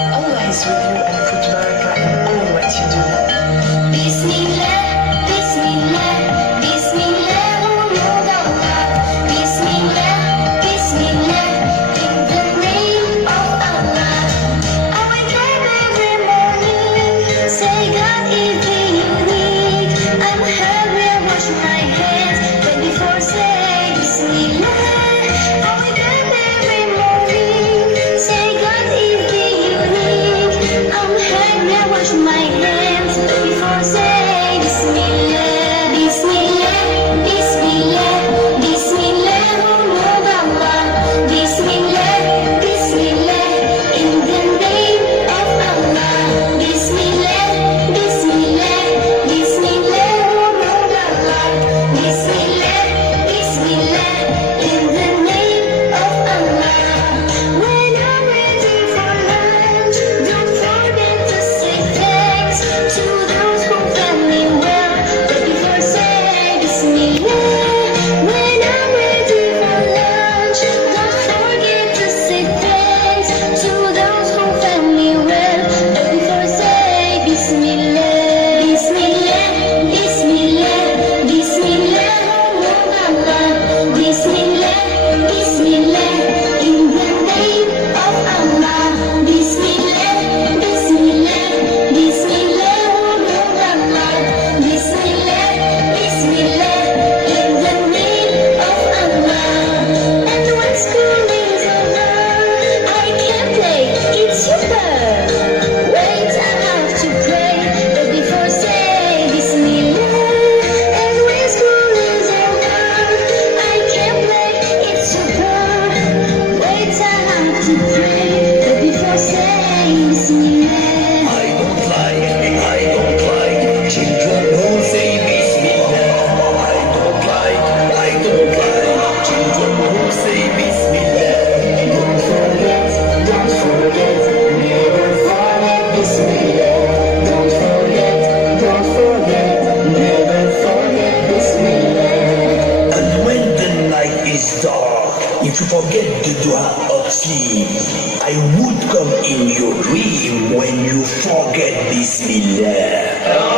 Always with you and put barakah in all what you do. Bismillah, Bismillah, Bismillah, oh Lord Allah. Bismillah, Bismillah, in the name of Allah. I wake up every morning, say God is the unique. I'm hungry, I wash my hands, but before say Bismillah. I wake up every morning, say God is the unique. I'm hungry, I wash my hands, but before say Bismillah. Bismillah, Bismillah, Bismillah, oh Lord Allah. Bismillah, Bismillah, in the name of Allah. Bismillah, Bismillah, Bismillah, oh Lord Allah. Bismillah, Bismillah, in the name of Allah. When I'm ready for lunch, don't forget to say thanks to those who fed me well, but before say Bismillah. When I'm ready for lunch, don't forget to say thanks to those who fed me well, but before say Bismillah. Bismillah, Bismillah, Bismillah, oh Lord Allah. Bismillah, Bismillah, in the name of Allah. Bismillah, Bismillah, Bismillah, oh Lord Allah. Bismillah, Bismillah, in the name of Allah. And when school is over, I can play, it's super. Wait, I have to pray, but before say Bismillah. And when school is over, I can play, it's super. Wait, I have to pray, but before say Bismillah. I don't like children who say Bismillah. I don't like children who say Bismillah. Don't forget, never forget Bismillah. Don't forget, never forget Bismillah. And when the night is dark, if you forget the dua of sleep, I would come in your dream when you forget Bismillah.